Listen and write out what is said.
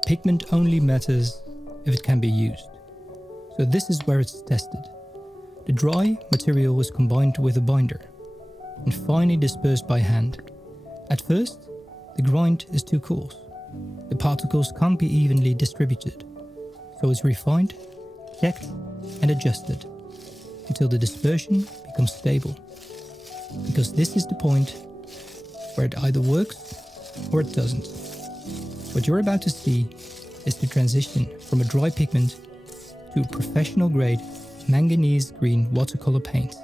that pigment only matters if it can be used. So this is where it's tested. The dry material is combined with a binder and finally dispersed by hand. At first, the grind is too coarse. The particles can't be evenly distributed, so it's refined, checked and adjusted until the dispersion becomes stable. Because this is the point where it either works or it doesn't. What you're about to see is the transition from a dry pigment to a professional grade manganese green watercolor paint.